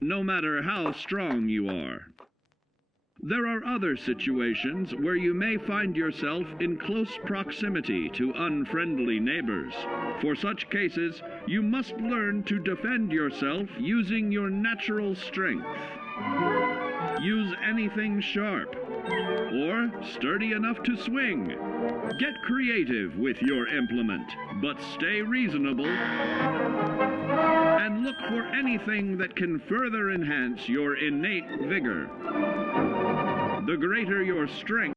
no matter how strong you are. There are other situations where you may find yourself in close proximity to unfriendly neighbors. For such cases, you must learn to defend yourself using your natural strength. Use anything sharp or sturdy enough to swing. Get creative with your implement, but stay reasonable. And look for anything that can further enhance your innate vigor. The greater your strength,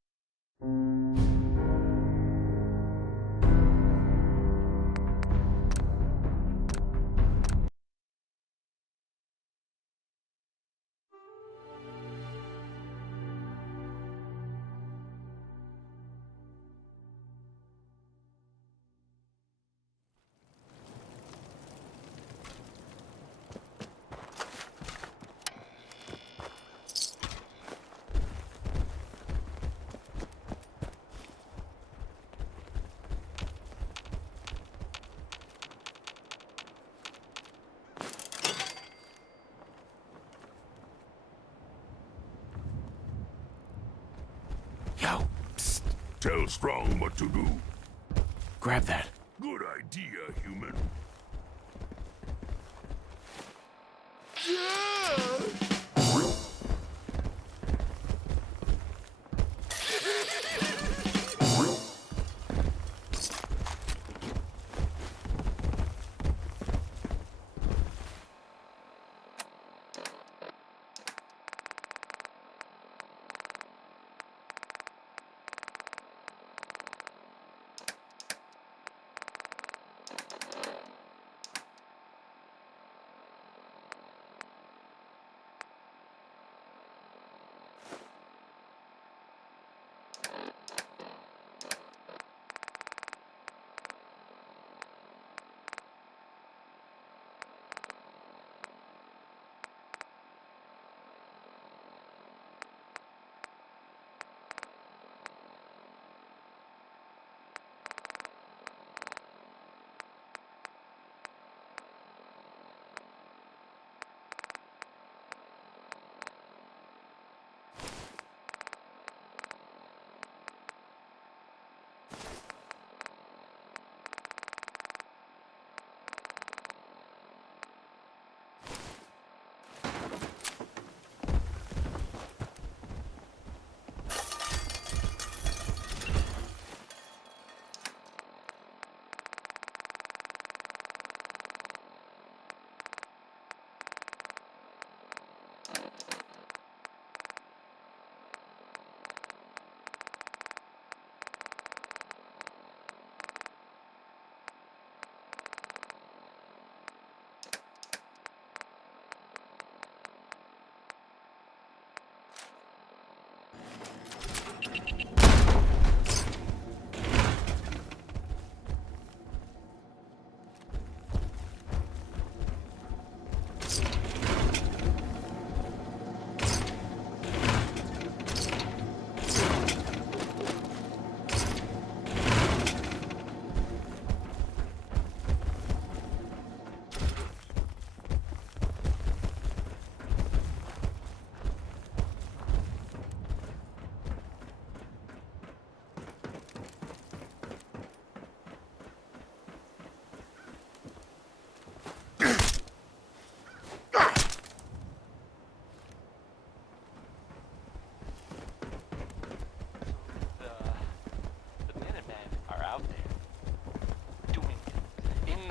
Yo, psst. Tell Strong what to do. Grab that. Good idea, human.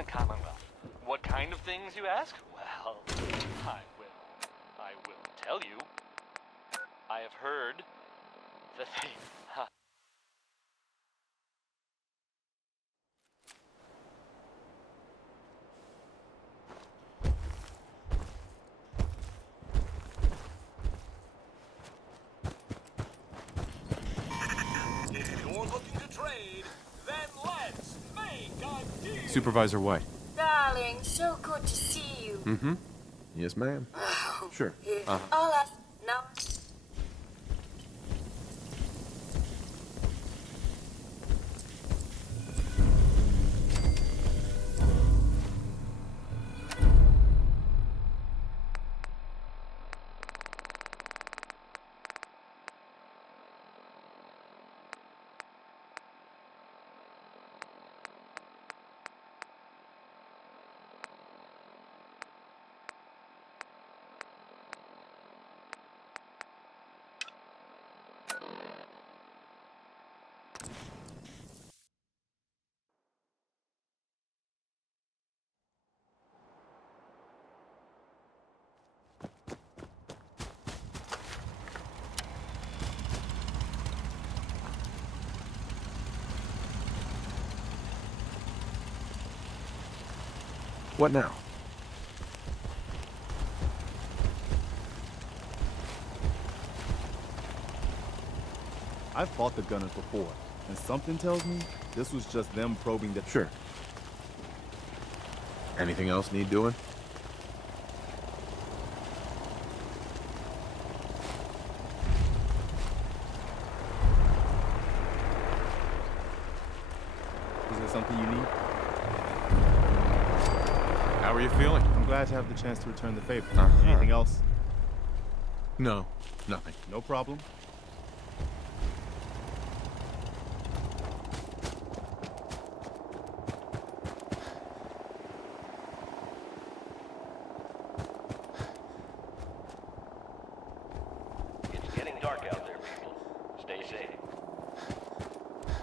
Commonwealth. What kind of things, you ask? Well, I will tell you. I have heard that they... If you're looking to trade, then let's make a deal. Supervisor White. Darling, so good to see you. Mm-hmm. Yes, ma'am. Sure. All I know. What now? I've fought the gunners before, and something tells me this was just them probing the... Sure. Anything else need doing? Is there something you need? How are you feeling? I'm glad to have the chance to return the favor. Uh-huh. Anything else? No, nothing. No problem. It's getting dark out there, people. Stay safe.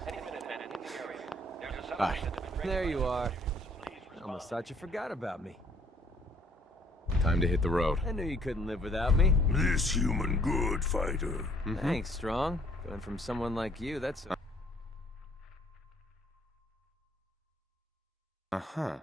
Any minute, man, in the area. There's a Bye. There you are. I almost thought you forgot about me. Time to hit the road. I knew you couldn't live without me. This human good fighter. Thanks, Strong. Going from someone like you, that's... Uh-huh.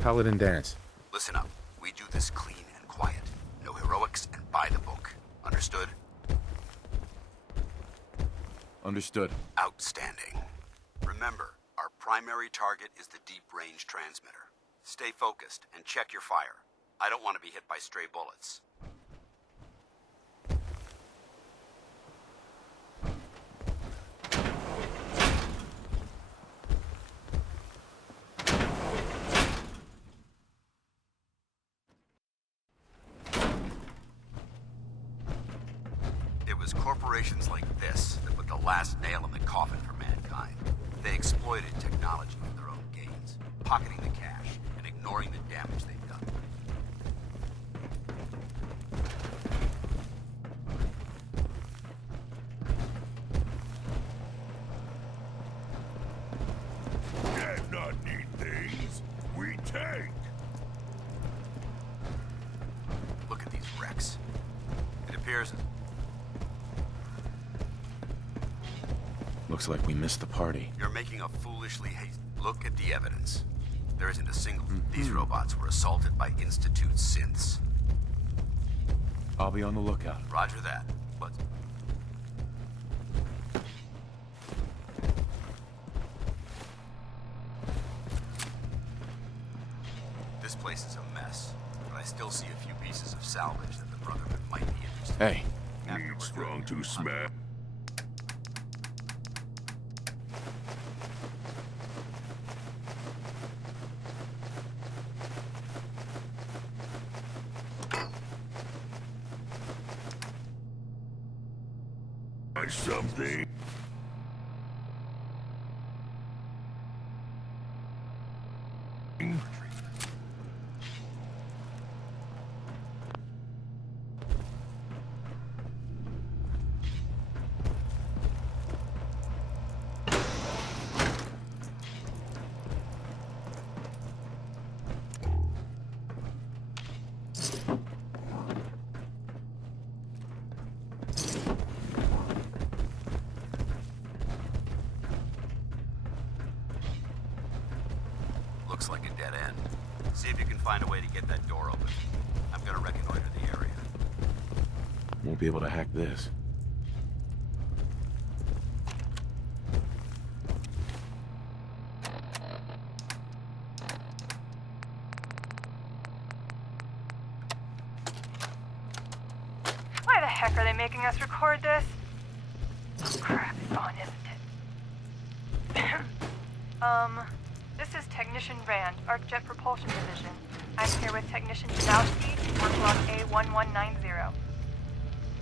Paladin dance. Listen up. We do this clean and quiet. No heroics and by the book. Understood? Understood. Outstanding. Remember, our primary target is the deep-range transmitter. Stay focused and check your fire. I don't want to be hit by stray bullets. It was corporations like this that put the last nail in the coffin for mankind. They exploited technology for their own gains, pocketing the cash and ignoring the damage they've done. Did not need these. We take. Look at these wrecks. It appears... Looks like we missed the party. You're making a foolishly Look at the evidence. There isn't a single. These robots were assaulted by Institute synths. I'll be on the lookout. Roger that. Let's... This place is a mess, but I still see a few pieces of salvage that the Brotherhood might be interested in. Hey. Need strong to smash. Something. Looks like a dead end. See if you can find a way to get that door open. I'm gonna reconnoiter the area. Won't be able to hack this. Why the heck are they making us record this? Crap, it's on, isn't it? This is Technician Rand, ArcJet Propulsion Division. I'm here with Technician Janowski, work log A1190.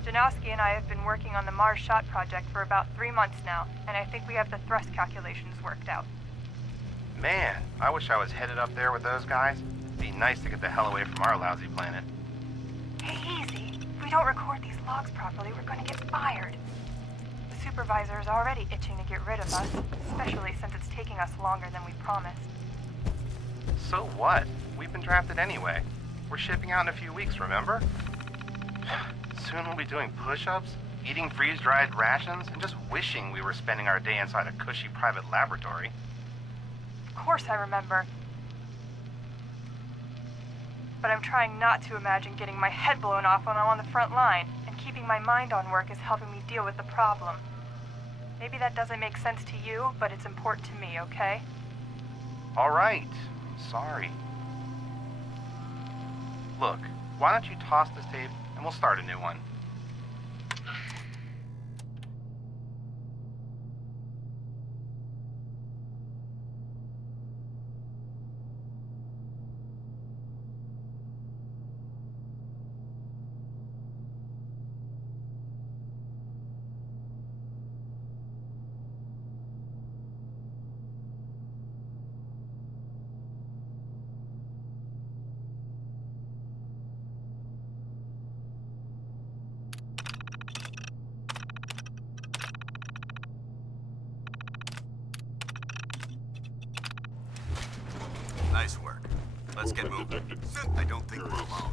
Janowski and I have been working on the Mars Shot project for about 3 months now, and I think we have the thrust calculations worked out. Man, I wish I was headed up there with those guys. Be nice to get the hell away from our lousy planet. Hey, easy. If we don't record these logs properly, we're going to get fired. The supervisor is already itching to get rid of us, especially since it's taking us longer than we promised. So what? We've been drafted anyway. We're shipping out in a few weeks, remember? Soon we'll be doing push-ups, eating freeze-dried rations, and just wishing we were spending our day inside a cushy private laboratory. Of course I remember. But I'm trying not to imagine getting my head blown off when I'm on the front line, and keeping my mind on work is helping me deal with the problem. Maybe that doesn't make sense to you, but it's important to me, okay? All right. Sorry. Look, why don't you toss this tape and we'll start a new one. Nice work. Let's get moving. I don't think we're alone.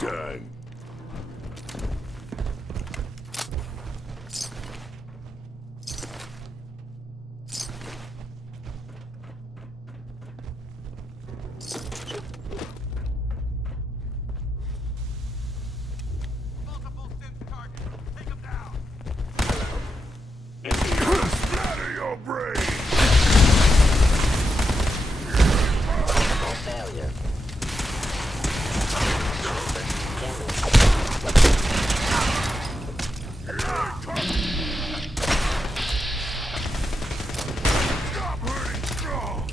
Done. Splatter your brain! Failure. Stop hurting strong!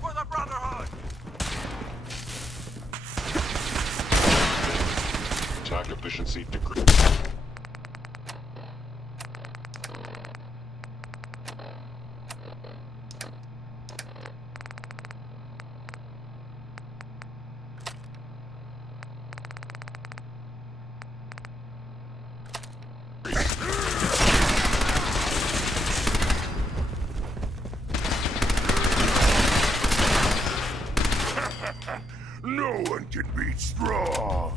For the Brotherhood! Attack efficiency decrease. No one can beat strong!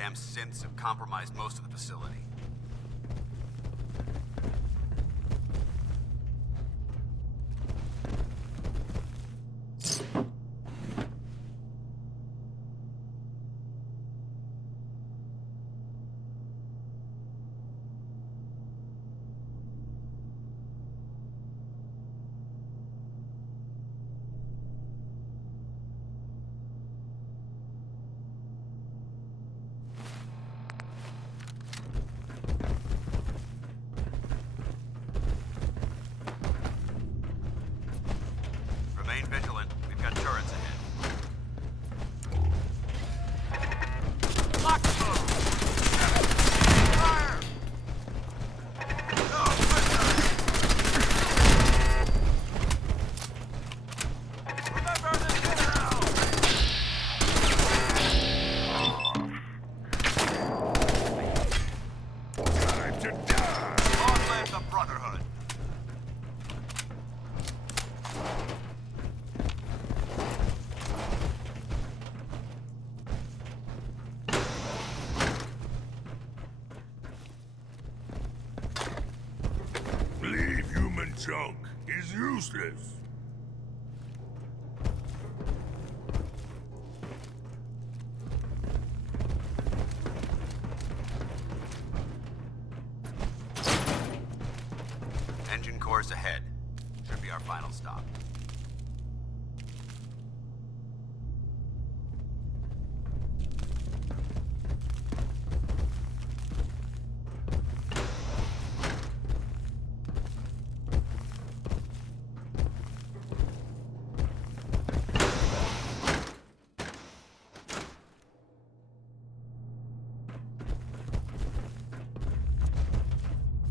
Damn synths have compromised most of the facility. Remain vigilant. We've got turrets ahead. Lock them! Fire! Remember this now! Time to die! Long live the Brotherhood! Leave human junk is useless. Engine cores ahead. Should be our final stop.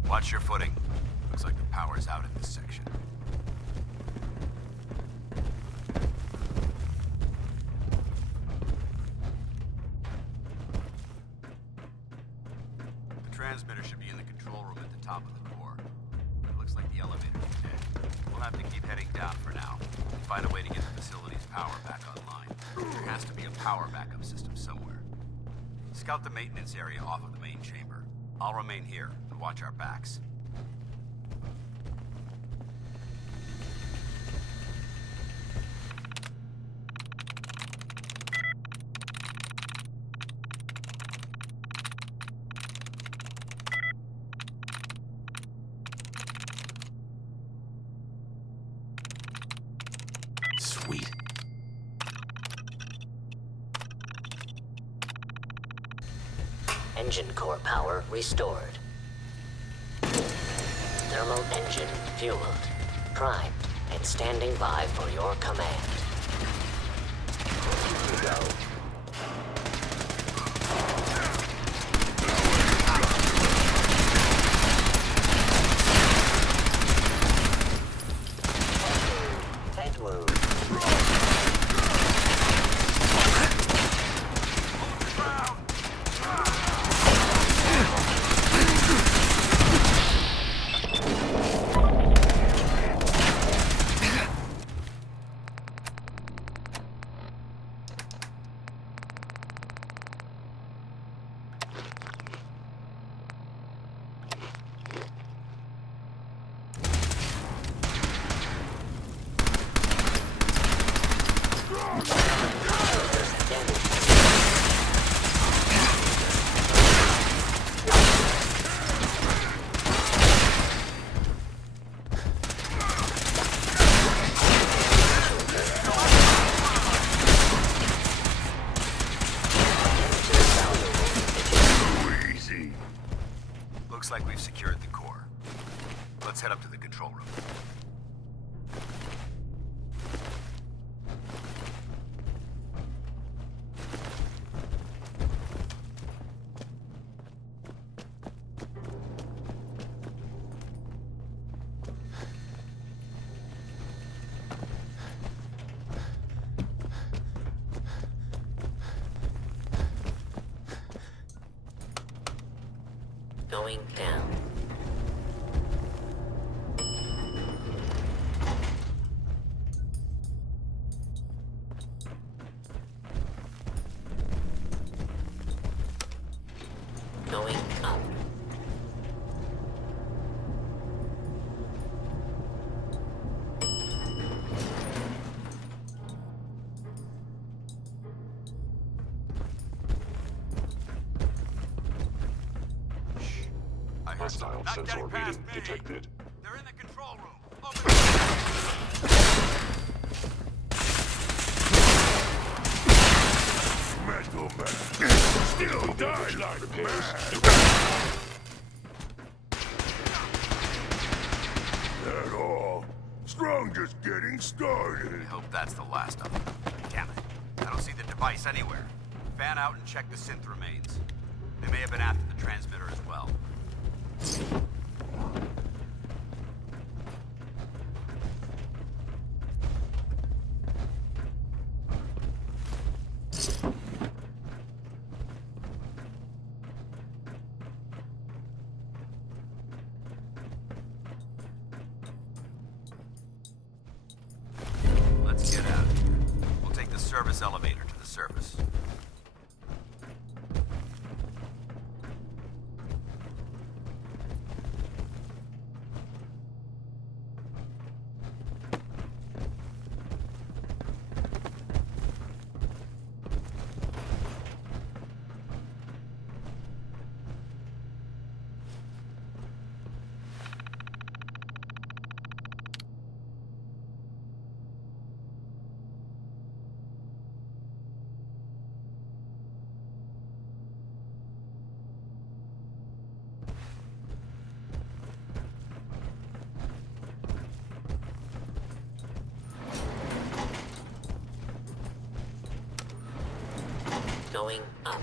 Watch your footing. Looks like the power's out in this section. The transmitter should be in the control room at the top of the core. It looks like the elevator's dead. We'll have to keep heading down for now and find a way to get the facility's power back online. There has to be a power backup system somewhere. Scout the maintenance area off of the main chamber. I'll remain here and watch our backs. Sweet. Engine core power restored. Thermal engine fueled, primed, and standing by for your command. Here you go. Looks like we've secured the core. Let's head up to the control room. Going down. Going up. Hostile sensor reading detected. They're in the control room. Metal Man. Still die like mad. That all. Strong just getting started. I hope that's the last of them. Damn it. I don't see the device anywhere. Fan out and check the synth remains. They may have been after the transmitter as well. Let's get out of here. We'll take the service elevator to the surface. Going up.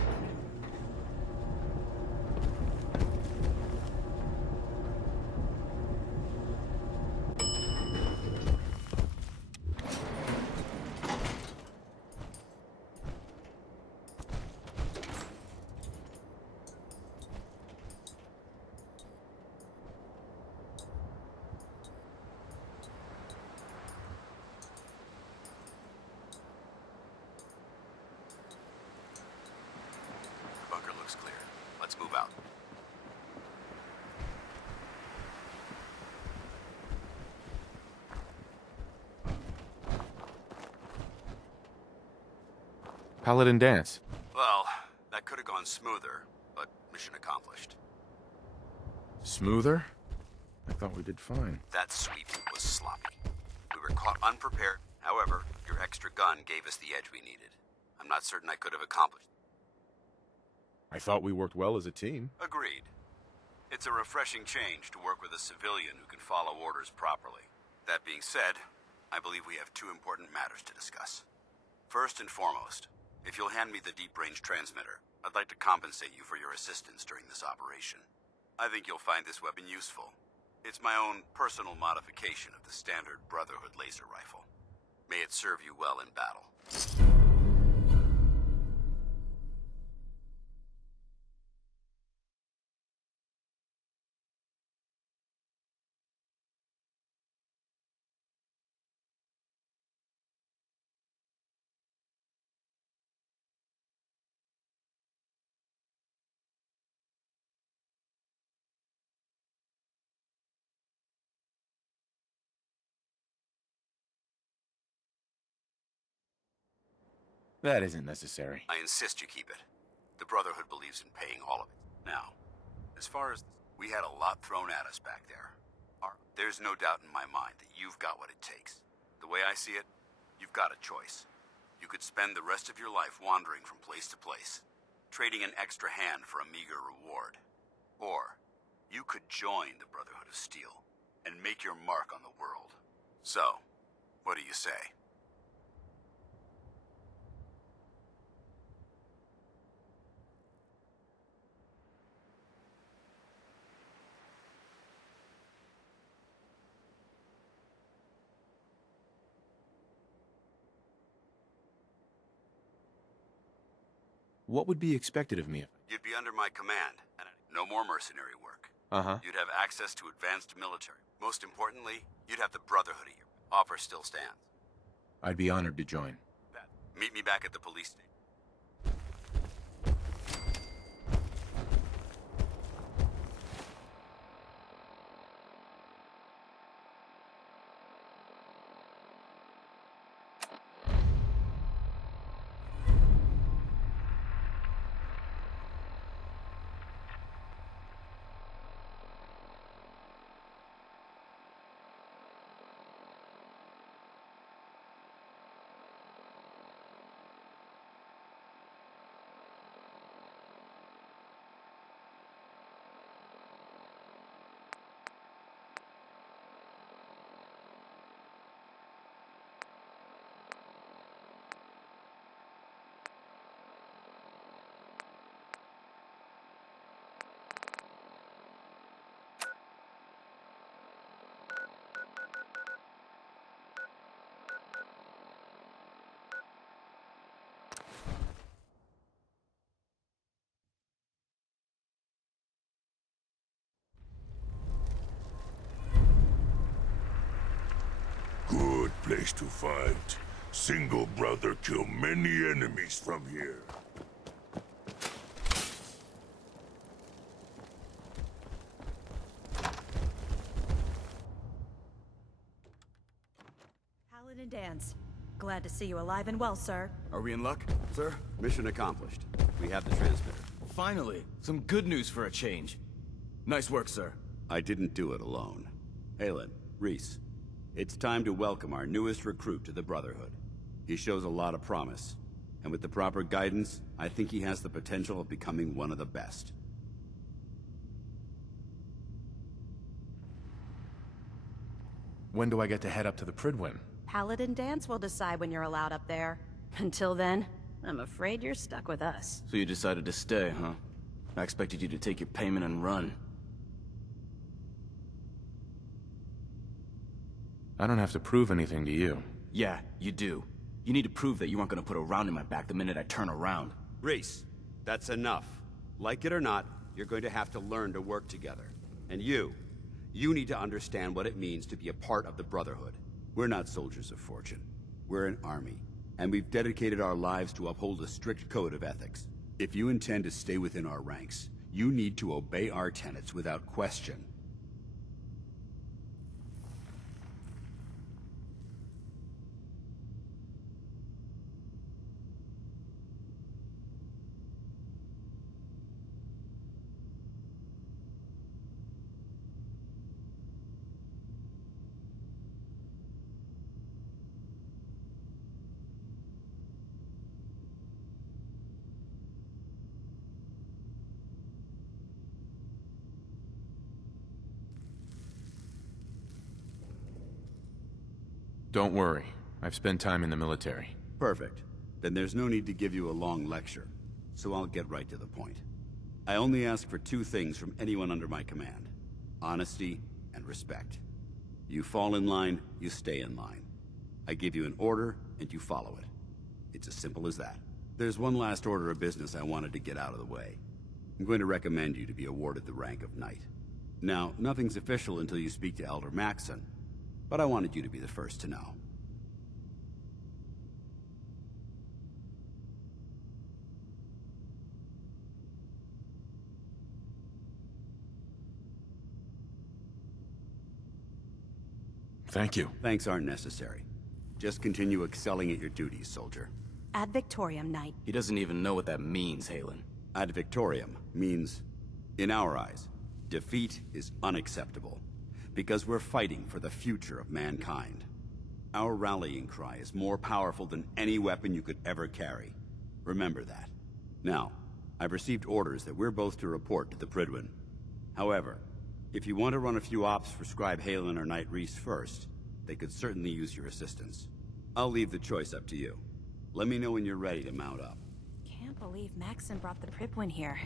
Clear. Let's move out. Paladin dance. Well, that could have gone smoother, but mission accomplished. Smoother? I thought we did fine. That sweep was sloppy. We were caught unprepared. However, your extra gun gave us the edge we needed. I'm not certain I could have accomplished. I thought we worked well as a team. Agreed. It's a refreshing change to work with a civilian who can follow orders properly. That being said, I believe we have two important matters to discuss. First and foremost, if you'll hand me the deep-range transmitter, I'd like to compensate you for your assistance during this operation. I think you'll find this weapon useful. It's my own personal modification of the standard Brotherhood laser rifle. May it serve you well in battle. That isn't necessary. I insist you keep it. The Brotherhood believes in paying all of it. Now, as far as we had a lot thrown at us back there, there's no doubt in my mind that you've got what it takes. The way I see it, you've got a choice. You could spend the rest of your life wandering from place to place, trading an extra hand for a meager reward. Or, you could join the Brotherhood of Steel and make your mark on the world. So, what do you say? What would be expected of me if... You'd be under my command, and no more mercenary work. Uh-huh. You'd have access to advanced military. Most importantly, you'd have the Brotherhood at your offer still stands. I'd be honored to join. Meet me back at the police station. place to fight. Single brother kill many enemies from here. Paladin Dance. Glad to see you alive and well, sir. Are we in luck, sir? Mission accomplished. We have the transmitter. Finally, some good news for a change. Nice work, sir. I didn't do it alone. Halen, Reese, it's time to welcome our newest recruit to the Brotherhood. He shows a lot of promise, and with the proper guidance, I think he has the potential of becoming one of the best. When do I get to head up to the Pridwin? Paladin Dance will decide when you're allowed up there. Until then, I'm afraid you're stuck with us. So you decided to stay, huh? I expected you to take your payment and run. I don't have to prove anything to you. Yeah, you do. You need to prove that you aren't gonna put a round in my back the minute I turn around. Reese, that's enough. Like it or not, you're going to have to learn to work together. And you need to understand what it means to be a part of the Brotherhood. We're not soldiers of fortune. We're an army, and we've dedicated our lives to uphold a strict code of ethics. If you intend to stay within our ranks, you need to obey our tenets without question. Don't worry. I've spent time in the military. Perfect. Then there's no need to give you a long lecture, so I'll get right to the point. I only ask for two things from anyone under my command: honesty and respect. You fall in line, you stay in line. I give you an order, and you follow it. It's as simple as that. There's one last order of business I wanted to get out of the way. I'm going to recommend you to be awarded the rank of Knight. Now, nothing's official until you speak to Elder Maxson, but I wanted you to be the first to know. Thank you. Thanks aren't necessary. Just continue excelling at your duties, soldier. Ad Victoriam, Knight. He doesn't even know what that means, Halen. Ad Victoriam means, in our eyes, defeat is unacceptable, because we're fighting for the future of mankind. Our rallying cry is more powerful than any weapon you could ever carry. Remember that. Now, I've received orders that we're both to report to the Pridwin. However, if you want to run a few ops for Scribe Halen or Knight Reese first, they could certainly use your assistance. I'll leave the choice up to you. Let me know when you're ready to mount up. Can't believe Maxson brought the Pridwin here.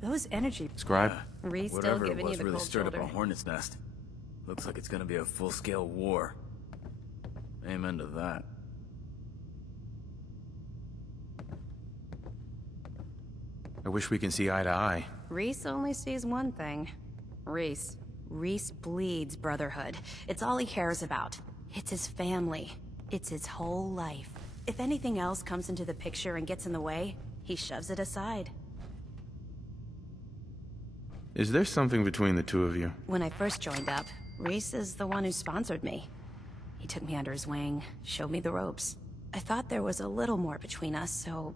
Those energy... Scribe? Reese still Whatever it giving you was the really cold stirred up shoulder. a hornet's nest. Looks like it's gonna be a full-scale war. Amen to that. I wish we can see eye to eye. Reese only sees one thing. Reese bleeds brotherhood. It's all he cares about. It's his family. It's his whole life. If anything else comes into the picture and gets in the way, he shoves it aside. Is there something between the two of you? When I first joined up, Reese is the one who sponsored me. He took me under his wing, showed me the ropes. I thought there was a little more between us, so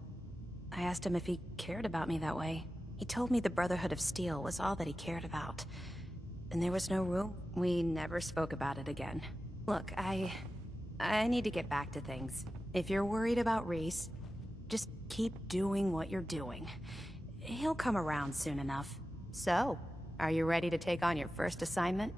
I asked him if he cared about me that way. He told me the Brotherhood of Steel was all that he cared about. And there was no room. We never spoke about it again. Look, I need to get back to things. If you're worried about Reese, just keep doing what you're doing. He'll come around soon enough. So, are you ready to take on your first assignment?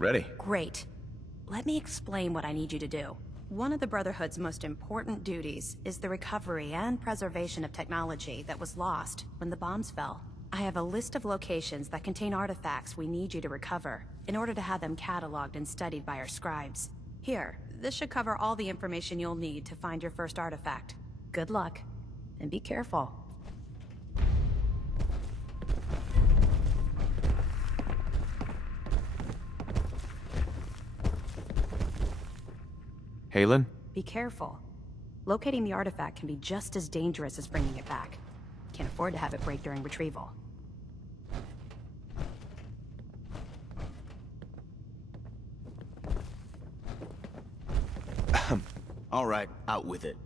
Ready. Great. Let me explain what I need you to do. One of the Brotherhood's most important duties is the recovery and preservation of technology that was lost when the bombs fell. I have a list of locations that contain artifacts we need you to recover in order to have them cataloged and studied by our scribes. Here, this should cover all the information you'll need to find your first artifact. Good luck, and be careful. Halen? Be careful. Locating the artifact can be just as dangerous as bringing it back. Can't afford to have it break during retrieval. All right, out with it.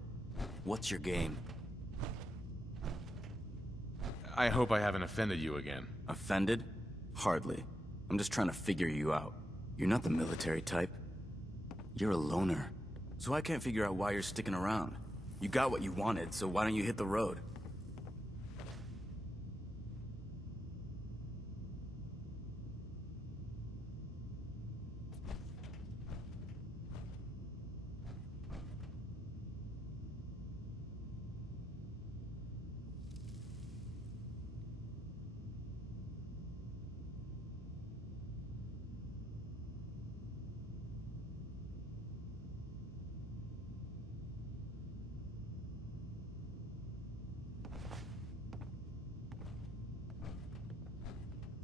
What's your game? I hope I haven't offended you again. Offended? Hardly. I'm just trying to figure you out. You're not the military type. You're a loner. So I can't figure out why you're sticking around. You got what you wanted, so why don't you hit the road?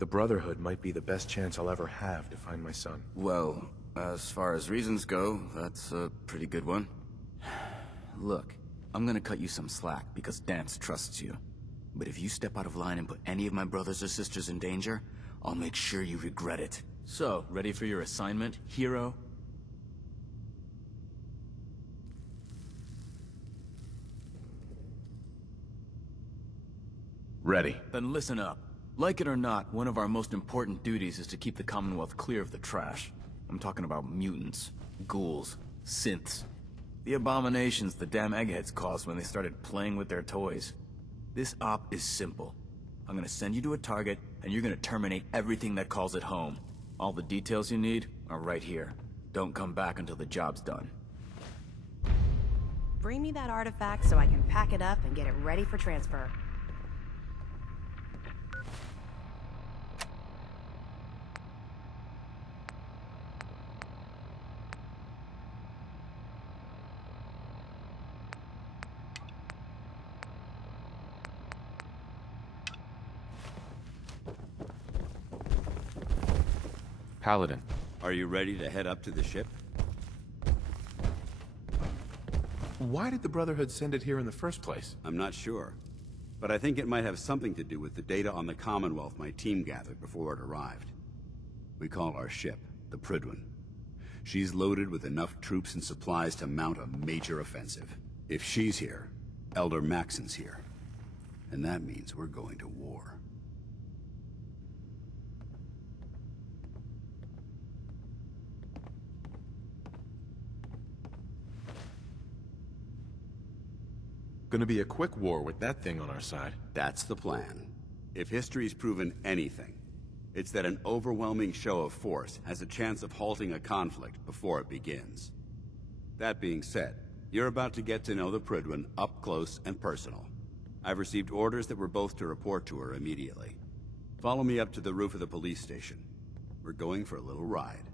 The Brotherhood might be the best chance I'll ever have to find my son. Well, as far as reasons go, that's a pretty good one. Look, I'm gonna cut you some slack because Dance trusts you. But if you step out of line and put any of my brothers or sisters in danger, I'll make sure you regret it. So, ready for your assignment, hero? Ready. Then listen up. Like it or not, one of our most important duties is to keep the Commonwealth clear of the trash. I'm talking about mutants, ghouls, synths. The abominations the damn eggheads caused when they started playing with their toys. This op is simple. I'm gonna send you to a target, and you're gonna terminate everything that calls it home. All the details you need are right here. Don't come back until the job's done. Bring me that artifact so I can pack it up and get it ready for transfer. Paladin. Are you ready to head up to the ship? Why did the Brotherhood send it here in the first place? I'm not sure. But I think it might have something to do with the data on the Commonwealth my team gathered before it arrived. We call our ship the Prydwen. She's loaded with enough troops and supplies to mount a major offensive. If she's here, Elder Maxon's here. And that means we're going to war. Gonna be a quick war with that thing on our side. That's the plan. If history's proven anything, it's that an overwhelming show of force has a chance of halting a conflict before it begins. That being said, you're about to get to know the Prydwen up close and personal. I've received orders that we're both to report to her immediately. Follow me up to the roof of the police station. We're going for a little ride.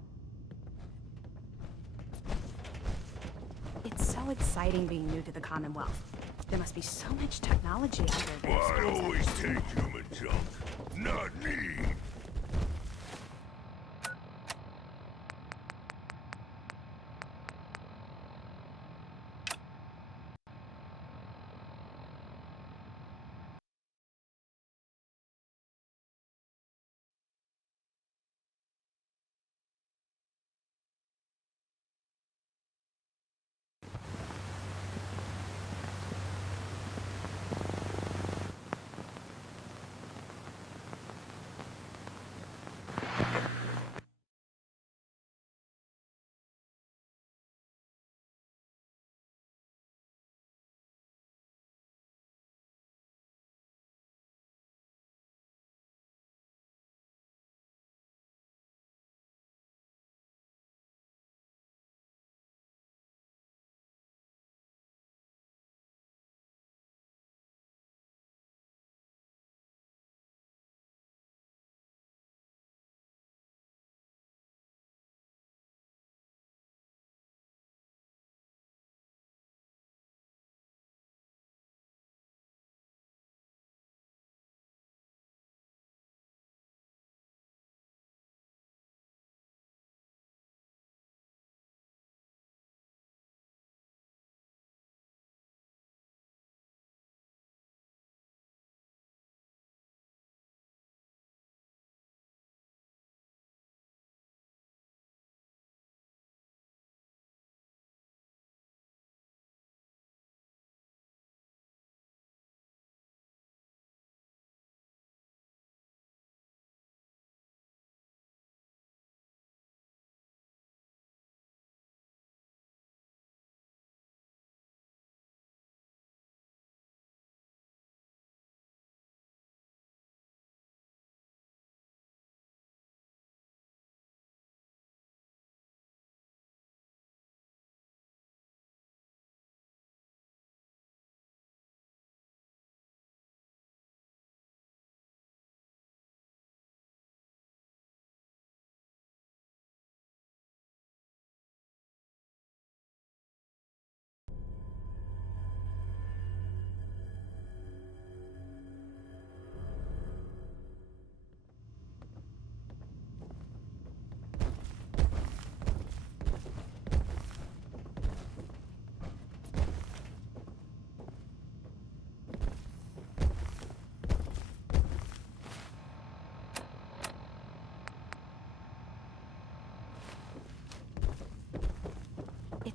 It's so exciting being new to the Commonwealth. There must be so much technology out there that I always take human junk, not me.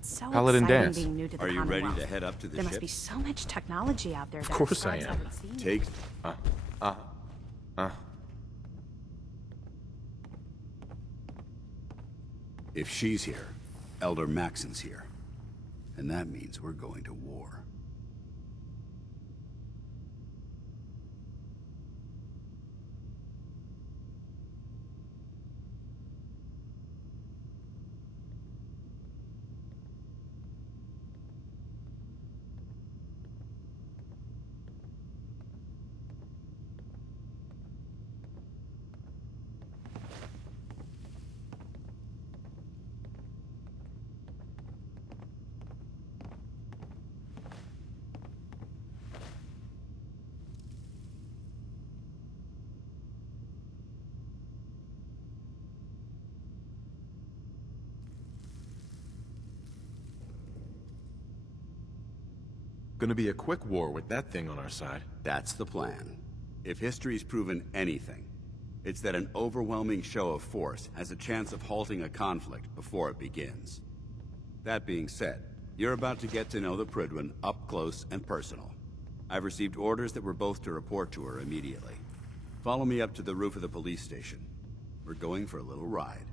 It's so Paladin exciting dance. being new to the Are you ready Commonwealth. to head up to the There must ship? be so much technology out there that Of course I scrubs am. haven't seen. Take... If she's here, Elder Maxon's here. And that means we're going to war. Gonna be a quick war with that thing on our side. That's the plan. If history's proven anything, it's that an overwhelming show of force has a chance of halting a conflict before it begins. That being said, you're about to get to know the Prydwen up close and personal. I've received orders that we're both to report to her immediately. Follow me up to the roof of the police station. We're going for a little ride.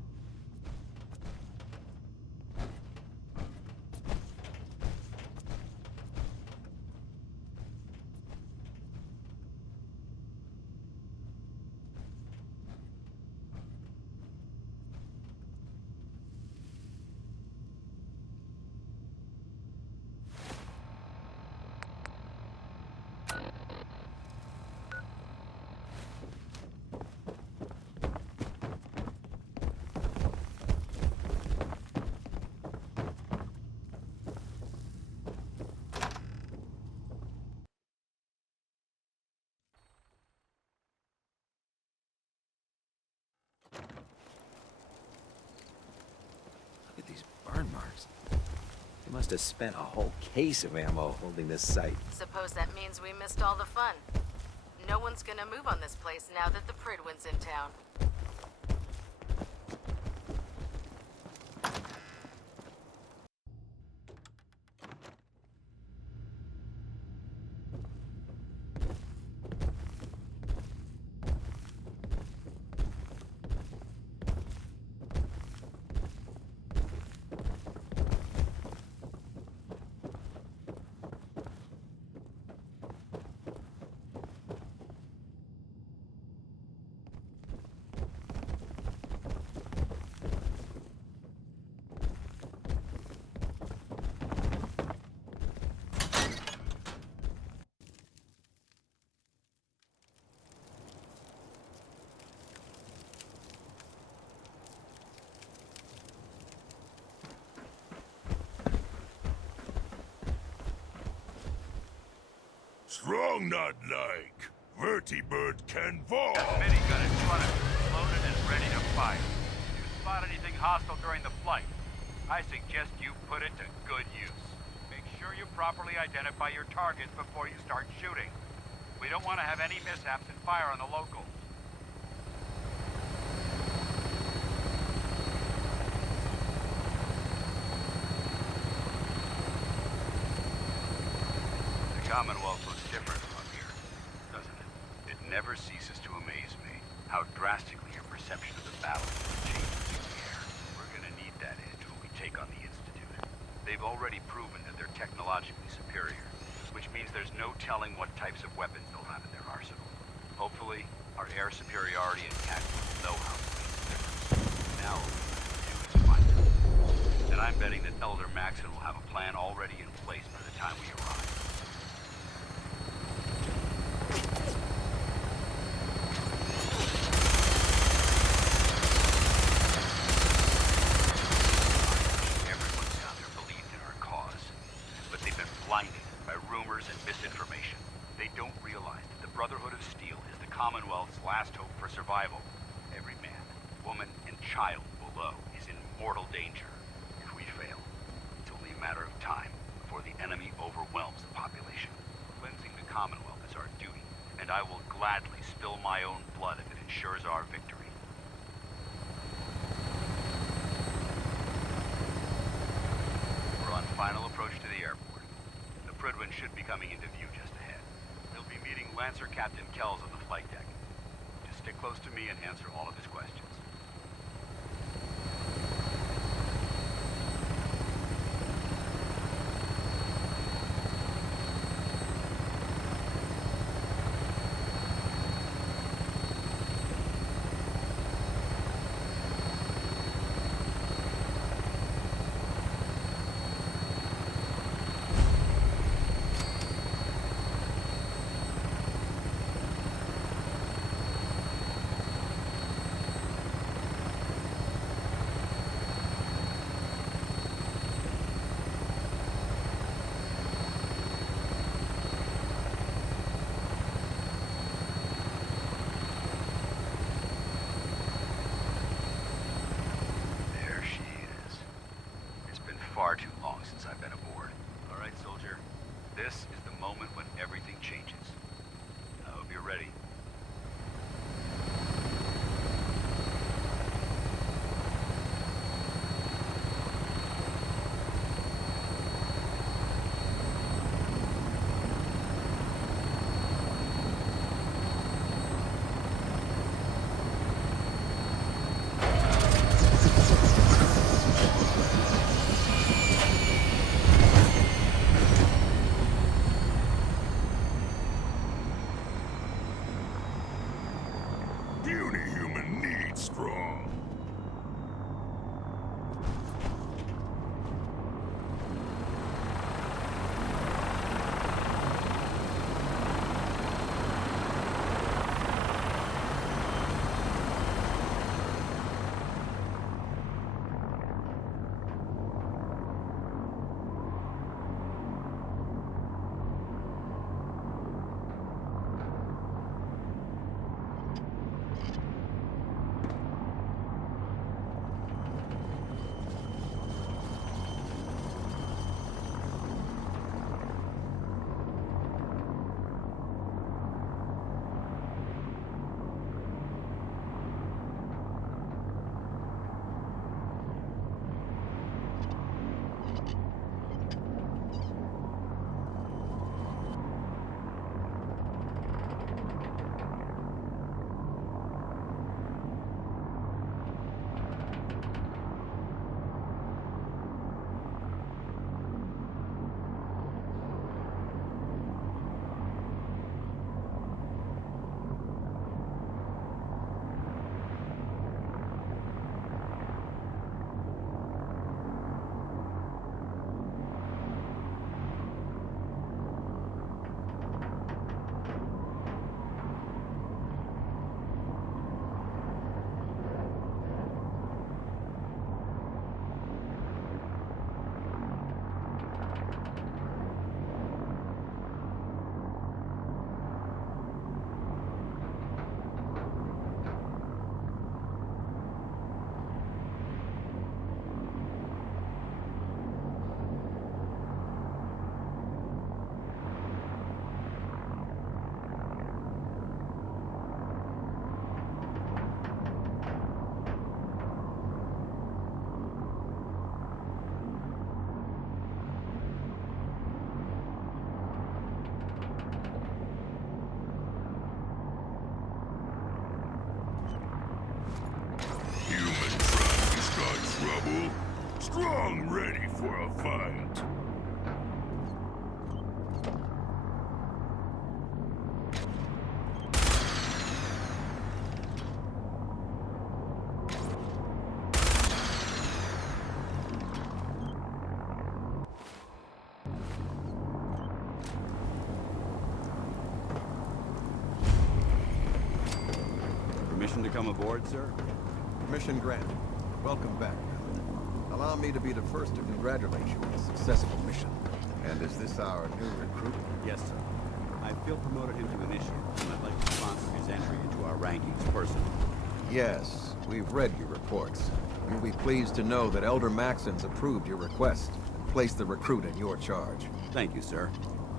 Look at these burn marks. They must have spent a whole case of ammo holding this site. Suppose that means we missed all the fun. No one's gonna move on this place now that the Prydwen's in town. Strong not like. Vertibird can fall. Minigun in front of you, loaded and ready to fire. If you spot anything hostile during the flight, I suggest you put it to good use. Make sure you properly identify your targets before you start shooting. We don't want to have any mishaps and fire on the locals. The Commonwealth looks different from here, doesn't it? It never ceases to amaze me how drastically your perception of the battle changes through the air. We're gonna need that edge when we take on the Institute. They've already proven that they're technologically superior, which means there's no telling what types of weapons they'll have in their arsenal. Hopefully, our air superiority and tactical know-how will make the difference. Now, all we have to do is find them. And I'm betting that Elder Maxon will have a plan already in place by the time we arrive. Everyone down there believed in our cause, but they've been blinded by rumors and misinformation. They don't realize that the Brotherhood of Steel is the Commonwealth's last hope for survival. Every man, woman, and child below is in mortal danger. If we fail, it's only a matter of time before the enemy overwhelms the should be coming into view just ahead. They'll be meeting Lancer Captain Kells on the flight deck. Just stick close to me and answer all of his questions. Far too long since I've been aboard. All right, soldier. This is the moment when everything changes. I hope you're ready. Puny human needs strong. Strong, ready for a fight. Permission to come aboard, sir? Permission granted. Welcome back. Allow me to be the first to congratulate you on a successful mission. And is this our new recruit? Yes, sir. I feel promoted him to initiate, and I'd like to sponsor his entry into our rankings personally. Yes, we've read your reports. You'll be pleased to know that Elder Maxon's approved your request and placed the recruit in your charge. Thank you, sir.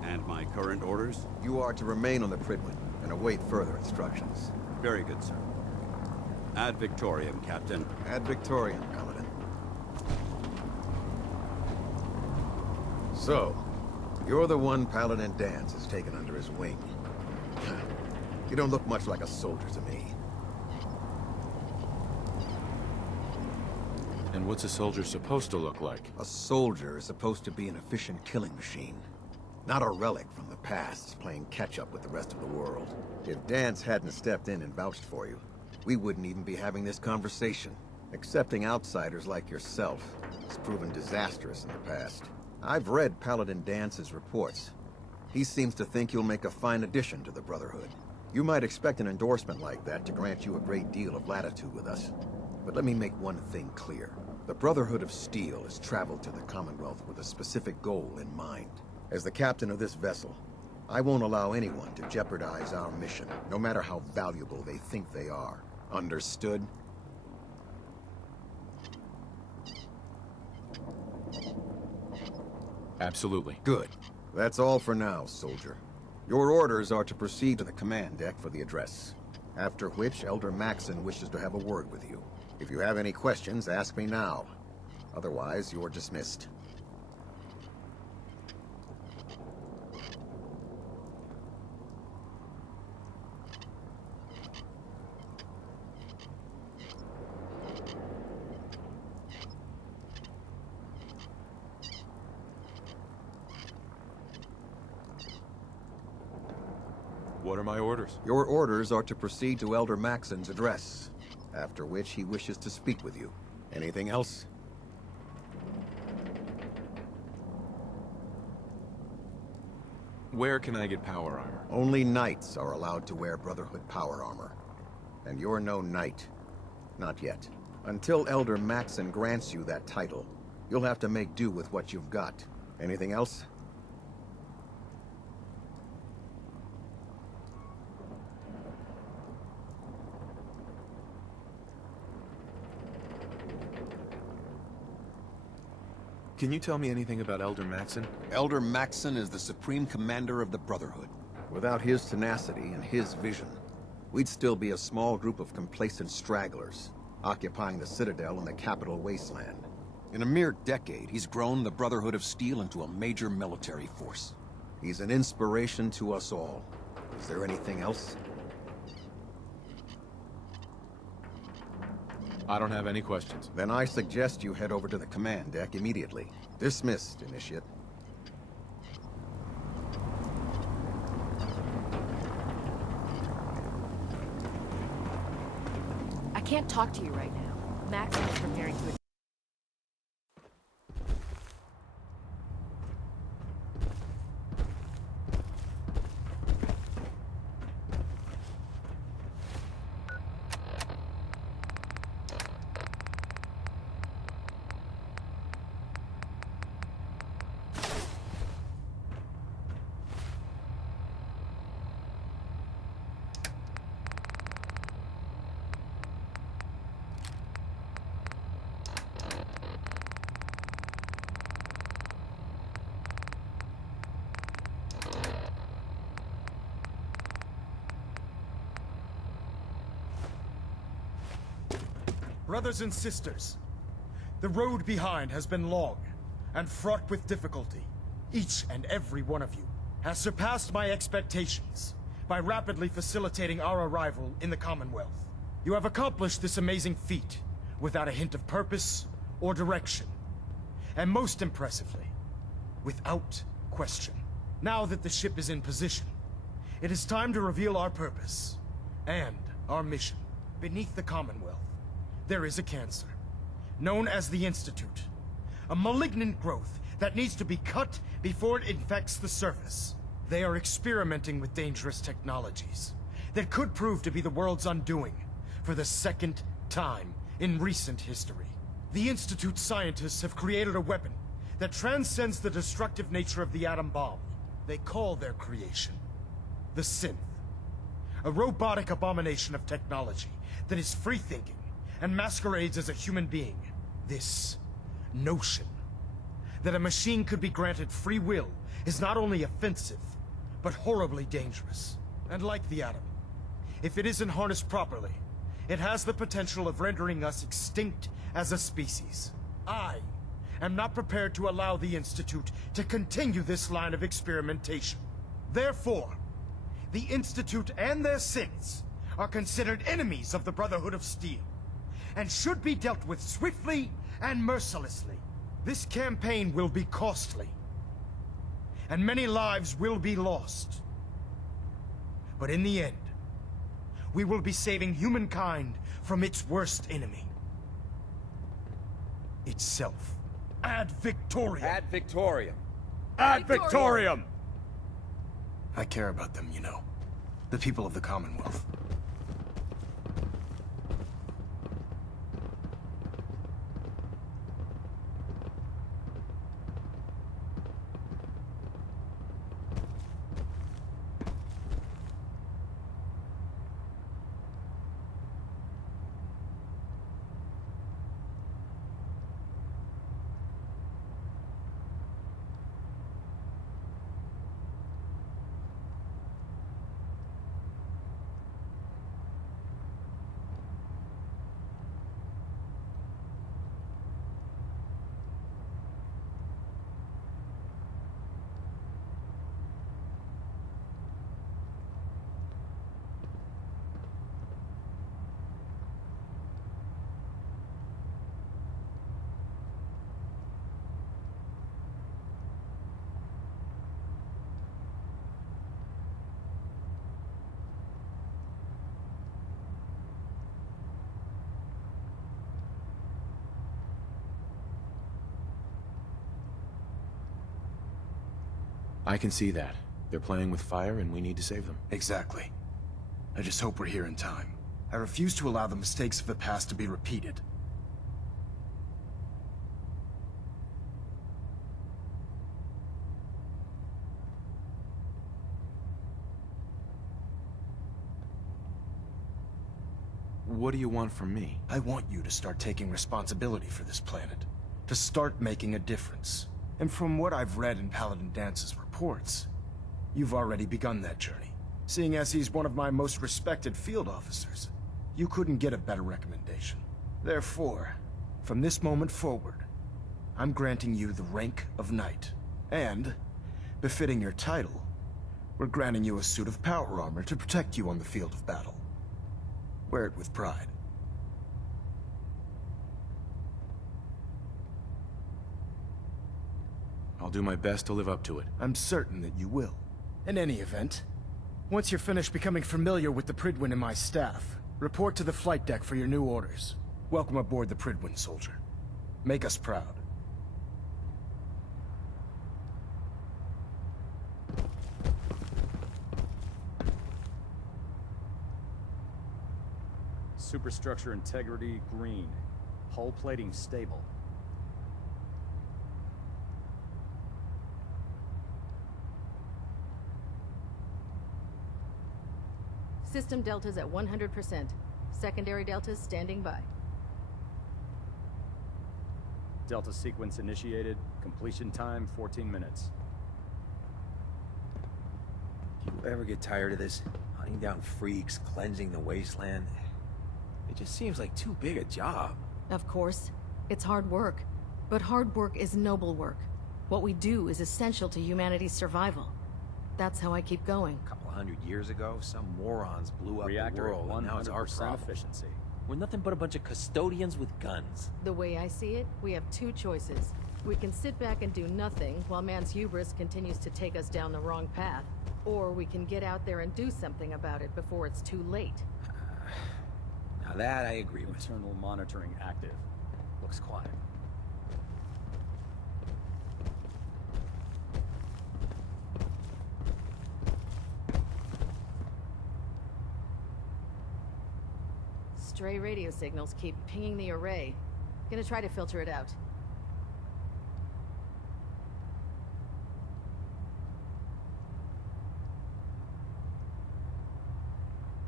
And my current orders? You are to remain on the Pridwin and await further instructions. Very good, sir. Ad Victoriam, Captain. Ad Victoriam, Commandant. So, You're the one Paladin Dance has taken under his wing. You don't look much like a soldier to me. And what's a soldier supposed to look like? A soldier is supposed to be an efficient killing machine. Not a relic from the past, playing catch-up with the rest of the world. If Dance hadn't stepped in and vouched for you, we wouldn't even be having this conversation. Accepting outsiders like yourself has proven disastrous in the past. I've read Paladin Dance's reports. He seems to think you'll make a fine addition to the Brotherhood. You might expect an endorsement like that to grant you a great deal of latitude with us. But let me make one thing clear. The Brotherhood of Steel has traveled to the Commonwealth with a specific goal in mind. As the captain of this vessel, I won't allow anyone to jeopardize our mission, no matter how valuable they think they are. Understood? Absolutely. Good. That's all for now, soldier. Your orders are to proceed to the command deck for the address. After which, Elder Maxon wishes to have a word with you. If you have any questions, ask me now. Otherwise, you're dismissed. What are my orders? Your orders are to proceed to Elder Maxon's address, after which he wishes to speak with you. Anything else? Where can I get power armor? Only knights are allowed to wear Brotherhood power armor. And you're no knight. Not yet. Until Elder Maxon grants you that title, you'll have to make do with what you've got. Anything else? Can you tell me anything about Elder Maxon? Elder Maxon is the supreme commander of the Brotherhood. Without his tenacity and his vision, we'd still be a small group of complacent stragglers, occupying the Citadel and the capital wasteland. In a mere decade, he's grown the Brotherhood of Steel into a major military force. He's an inspiration to us all. Is there anything else? I don't have any questions. Then I suggest you head over to the command deck immediately. Dismissed, Initiate. I can't talk to you right now. Max is preparing to... Brothers and sisters, the road behind has been long and fraught with difficulty. Each and every one of you has surpassed my expectations by rapidly facilitating our arrival in the Commonwealth. You have accomplished this amazing feat without a hint of purpose or direction. And most impressively, without question. Now that the ship is in position, it is time to reveal our purpose and our mission. Beneath the Commonwealth, there is a cancer, known as the Institute. A malignant growth that needs to be cut before it infects the surface. They are experimenting with dangerous technologies that could prove to be the world's undoing for the second time in recent history. The Institute's scientists have created a weapon that transcends the destructive nature of the atom bomb. They call their creation the Synth. A robotic abomination of technology that is free-thinking and masquerades as a human being. This notion that a machine could be granted free will is not only offensive, but horribly dangerous. And like the atom, if it isn't harnessed properly, it has the potential of rendering us extinct as a species. I am not prepared to allow the Institute to continue this line of experimentation. Therefore, the Institute and their synths are considered enemies of the Brotherhood of Steel, and should be dealt with swiftly and mercilessly. This campaign will be costly, and many lives will be lost. But in the end, we will be saving humankind from its worst enemy. Itself. Ad Victoriam! Ad Victoriam! Ad Victoriam! I care about them, you know. The people of the Commonwealth. I can see that. They're playing with fire and we need to save them. Exactly. I just hope we're here in time. I refuse to allow the mistakes of the past to be repeated. What do you want from me? I want you to start taking responsibility for this planet. To start making a difference. And from what I've read in Paladin Dance's reports, you've already begun that journey. Seeing as he's one of my most respected field officers, you couldn't get a better recommendation. Therefore, from this moment forward, I'm granting you the rank of Knight. And, befitting your title, we're granting you a suit of power armor to protect you on the field of battle. Wear it with pride. I'll do my best to live up to it. I'm certain that you will. In any event, once you're finished becoming familiar with the Pridwin and my staff, report to the flight deck for your new orders. Welcome aboard the Pridwin, soldier. Make us proud. Superstructure integrity green. Hull plating stable. System deltas at 100%. Secondary deltas standing by. Delta sequence initiated. Completion time 14 minutes. Do you ever get tired of this? Hunting down freaks, cleansing the wasteland? It just seems like too big a job. Of course. It's hard work. But hard work is noble work. What we do is essential to humanity's survival. That's how I keep going. A couple 100 years ago, some morons blew up Reactor the world, and now it's our 100% problem. efficiency. We're nothing but a bunch of custodians with guns. The way I see it, we have two choices. We can sit back and do nothing while man's hubris continues to take us down the wrong path. Or we can get out there and do something about it before it's too late. Now that I agree with. Internal monitoring active. Looks quiet. Stray radio signals keep pinging the array. Gonna try to filter it out.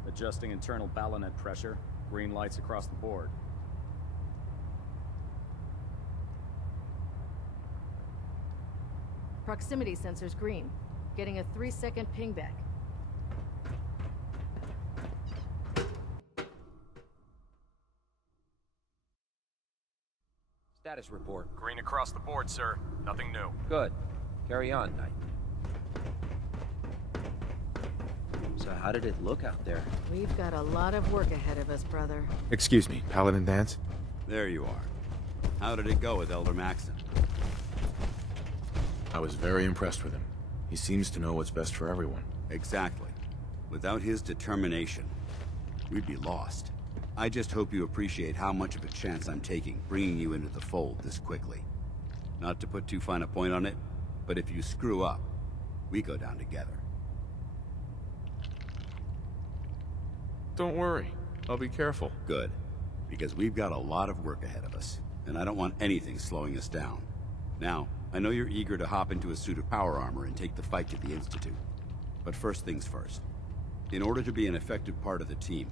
Adjusting internal ballonet pressure. Green lights across the board. Proximity sensors green. Getting a 3-second ping back. Status report. Green across the board, sir. Nothing new. Good. Carry on, Knight. So how did it look out there? We've got a lot of work ahead of us, brother. Excuse me, Paladin Vance? There you are. How did it go with Elder Maxton? I was very impressed with him. He seems to know what's best for everyone. Exactly. Without his determination, we'd be lost. I just hope you appreciate how much of a chance I'm taking bringing you into the fold this quickly. Not to put too fine a point on it, but if you screw up, we go down together. Don't worry. I'll be careful. Good. Because we've got a lot of work ahead of us, and I don't want anything slowing us down. Now, I know you're eager to hop into a suit of power armor and take the fight to the Institute. But first things first. In order to be an effective part of the team,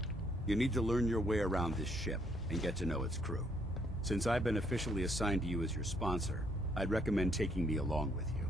you need to learn your way around this ship and get to know its crew. Since I've been officially assigned to you as your sponsor, I'd recommend taking me along with you.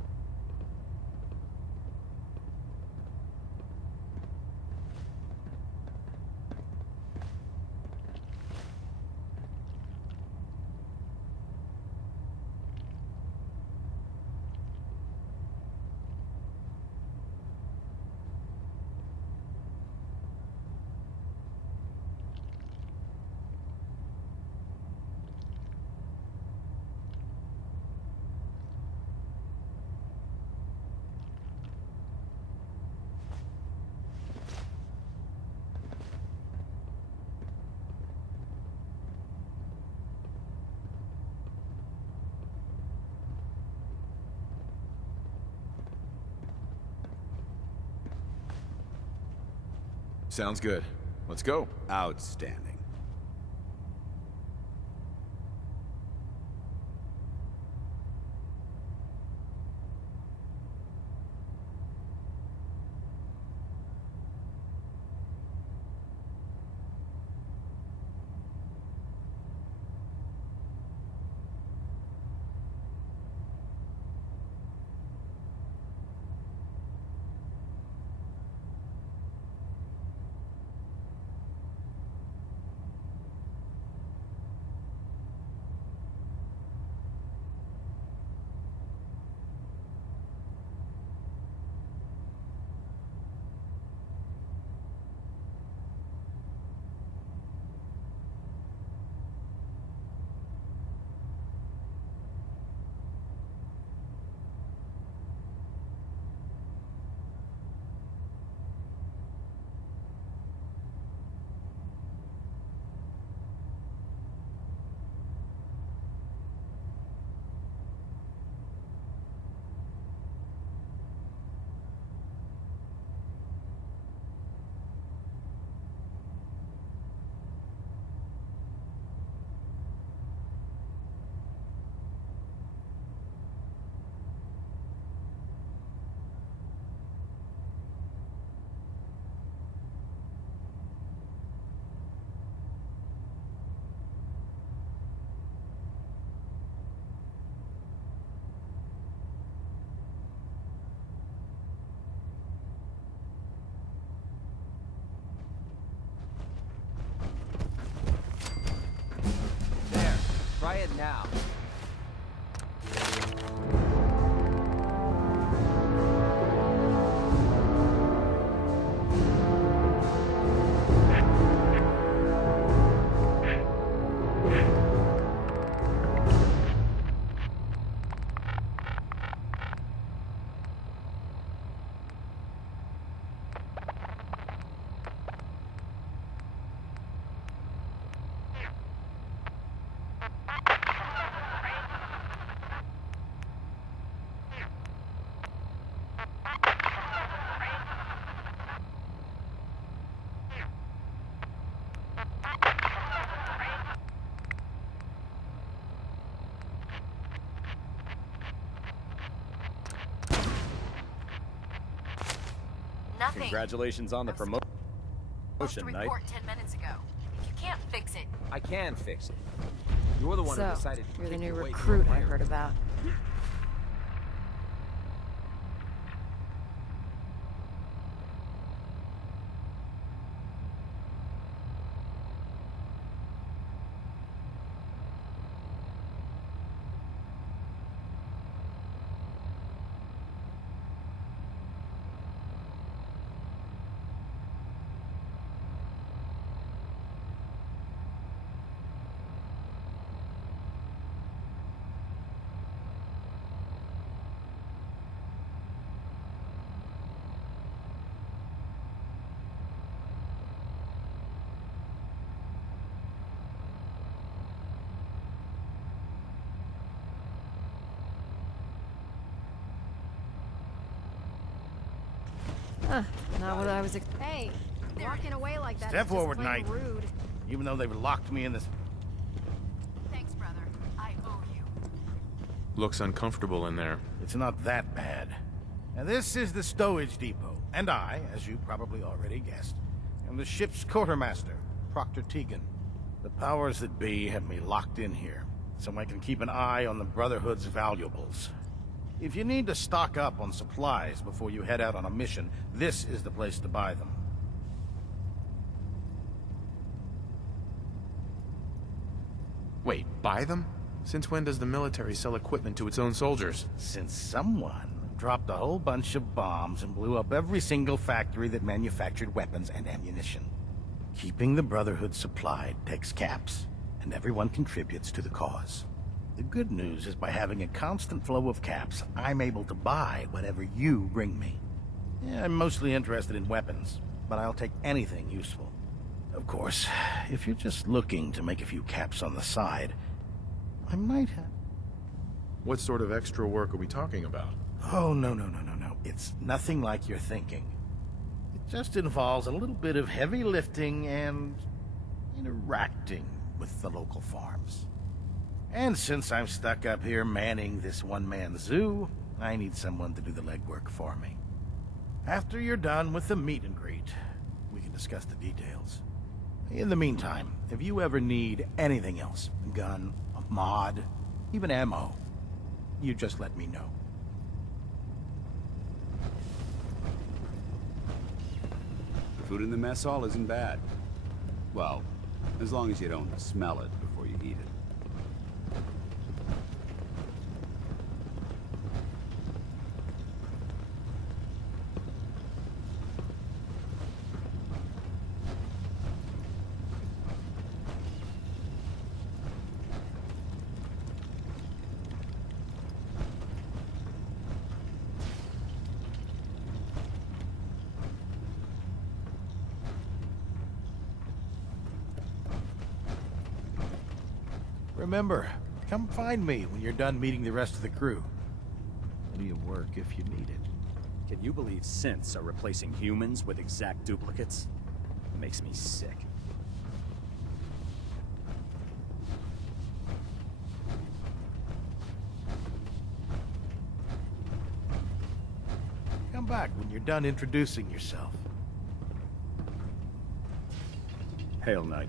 Sounds good. Let's go. Outstanding. Try it now. Nothing. Congratulations on the promotion, Knight. Report 10 minutes ago. If you can't fix it, I can fix it. You're the one who decided to you're the kick new your way recruit through a I heard about. Not what I was. Hey, walking away like that. Step is just forward, plain Knight. rude. Even though they've locked me in this. Thanks, brother. I owe you. Looks uncomfortable in there. It's not that bad. Now, this is the stowage depot, and I, as you probably already guessed, am the ship's quartermaster, Proctor Tegan. The powers that be have me locked in here, so I can keep an eye on the Brotherhood's valuables. If you need to stock up on supplies before you head out on a mission, this is the place to buy them. Wait, buy them? Since when does the military sell equipment to its own soldiers? Since someone dropped a whole bunch of bombs and blew up every single factory that manufactured weapons and ammunition. Keeping the Brotherhood supplied takes caps, and everyone contributes to the cause. The good news is by having a constant flow of caps, I'm able to buy whatever you bring me. Yeah, I'm mostly interested in weapons, but I'll take anything useful. Of course, if you're just looking to make a few caps on the side, I might have... What sort of extra work are we talking about? Oh, no. It's nothing like you're thinking. It just involves a little bit of heavy lifting and interacting with the local farms. And since I'm stuck up here manning this one-man zoo, I need someone to do the legwork for me. After you're done with the meet and greet, we can discuss the details. In the meantime, if you ever need anything else, a gun, a mod, even ammo, you just let me know. The food in the mess hall isn't bad. Well, as long as you don't smell it before you eat it. Remember, come find me when you're done meeting the rest of the crew. Plenty of work if you need it. Can you believe synths are replacing humans with exact duplicates? It makes me sick. Come back when you're done introducing yourself. Hail, Knight.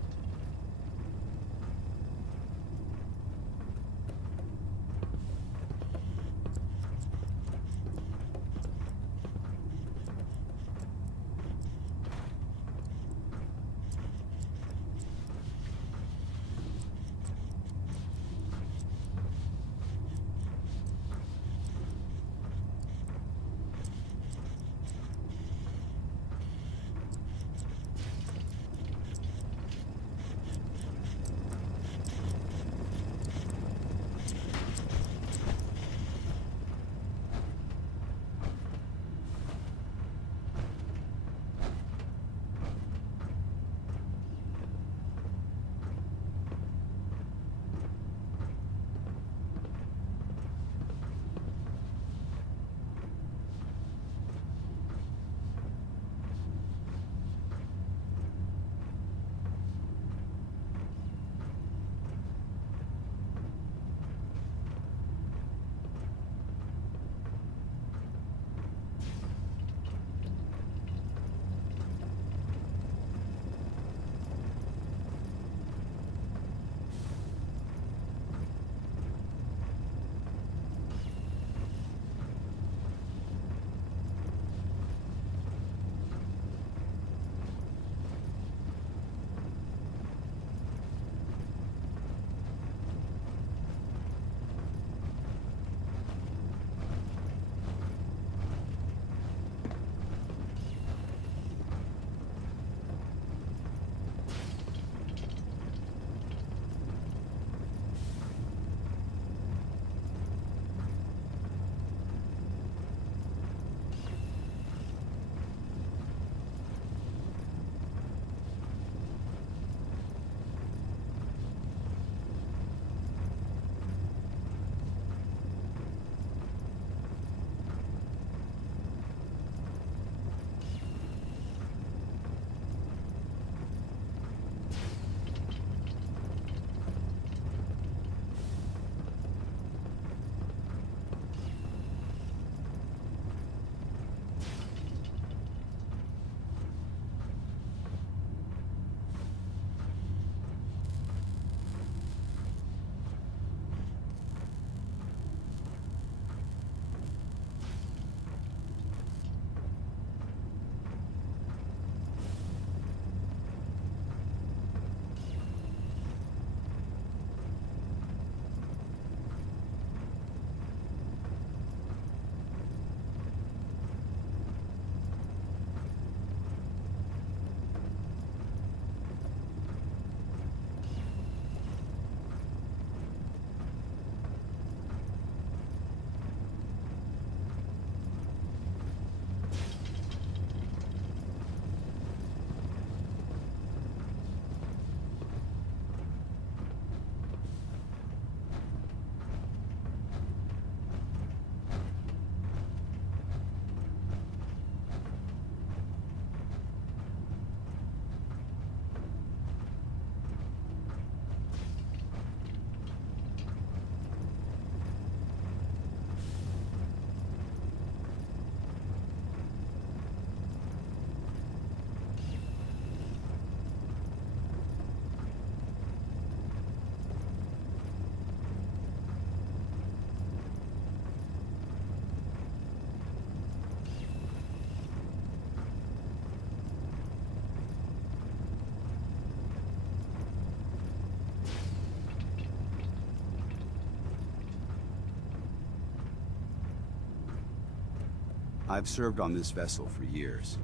I've served on this vessel for years.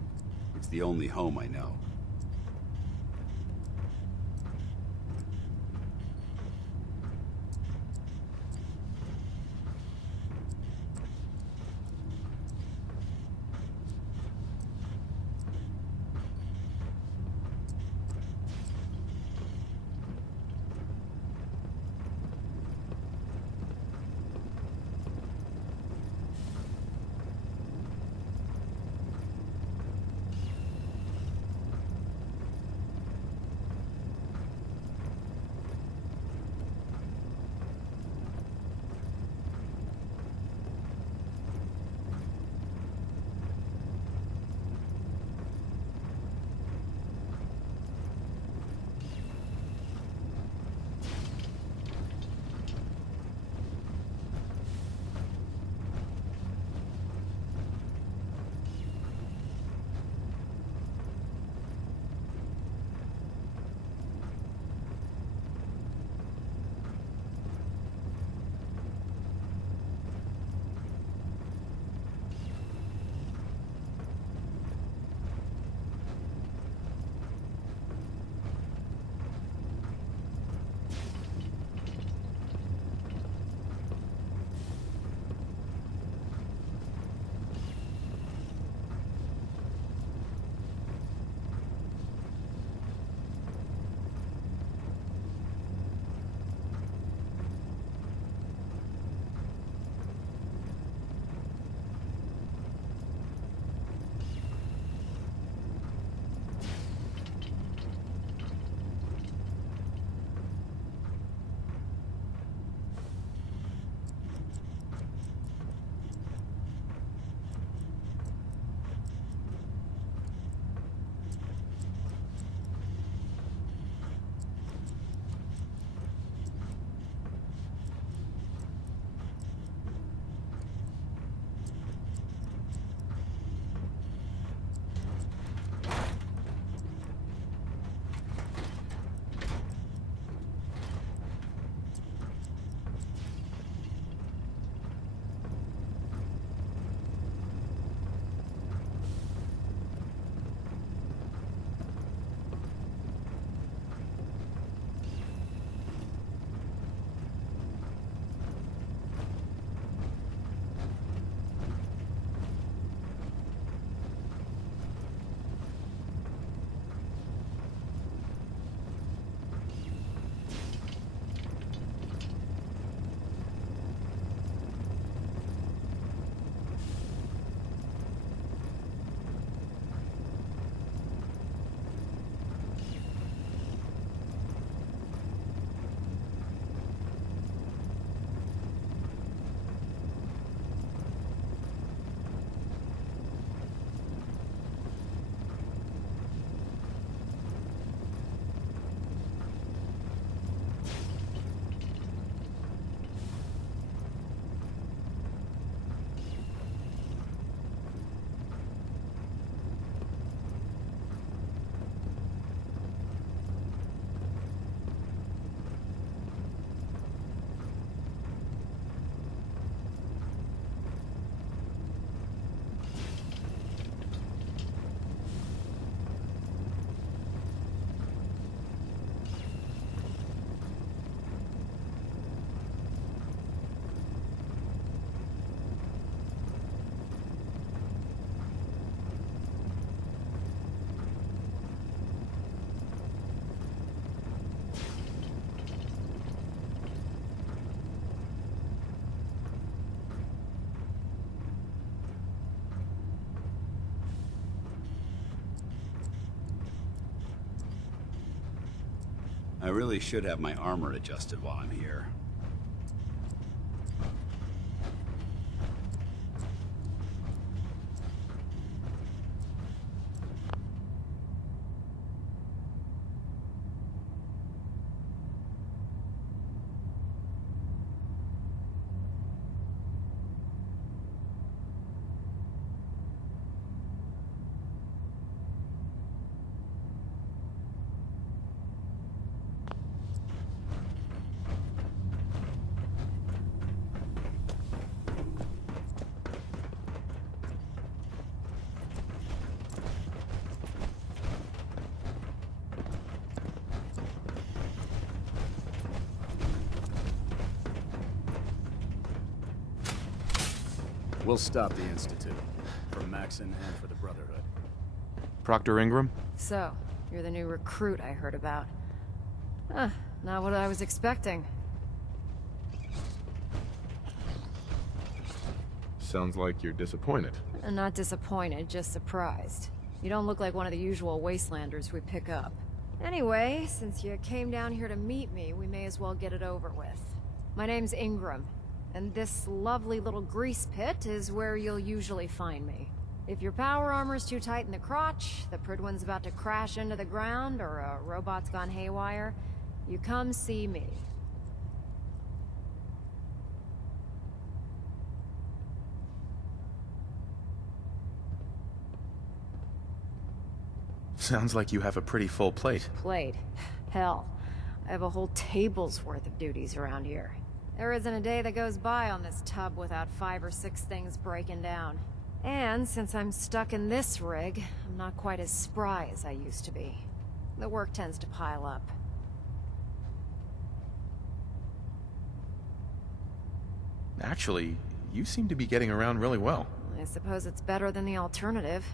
It's the only home I know. I really should have my armor adjusted while I'm here. We'll stop the Institute. For Maxon and for the Brotherhood. Proctor Ingram? So, you're the new recruit I heard about. Huh, not what I was expecting. Sounds like you're disappointed. Not disappointed, just surprised. You don't look like one of the usual wastelanders we pick up. Anyway, since you came down here to meet me, we may as well get it over with. My name's Ingram, and this lovely little grease pit is where you'll usually find me. If your power armor's too tight in the crotch, the Pridwin's about to crash into the ground, or a robot's gone haywire, you come see me. Sounds like you have a pretty full plate. Plate? Hell, I have a whole table's worth of duties around here. There isn't a day that goes by on this tub without 5 or 6 things breaking down. And since I'm stuck in this rig, I'm not quite as spry as I used to be. The work tends to pile up. Actually, you seem to be getting around really well. I suppose it's better than the alternative.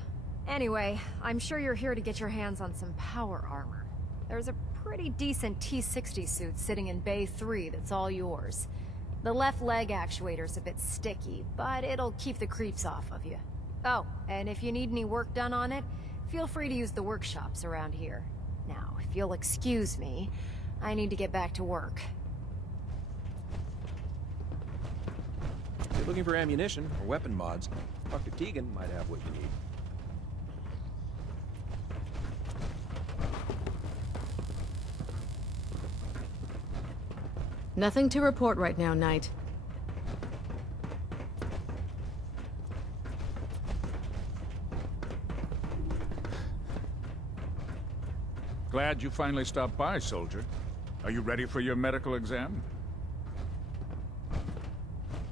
Anyway, I'm sure you're here to get your hands on some power armor. There's a pretty decent T-60 suit sitting in Bay 3 that's all yours. The left leg actuator's a bit sticky, but it'll keep the creeps off of you. Oh, and if you need any work done on it, feel free to use the workshops around here. Now, if you'll excuse me, I need to get back to work. If you're looking for ammunition or weapon mods, Dr. Tegan might have what you need. Nothing to report right now, Knight. Glad you finally stopped by, soldier. Are you ready for your medical exam?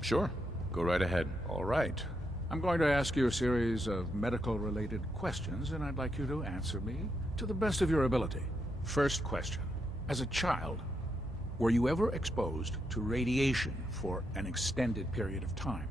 Sure. Go right ahead. All right. I'm going to ask you a series of medical-related questions, and I'd like you to answer me to the best of your ability. First question. As a child, were you ever exposed to radiation for an extended period of time?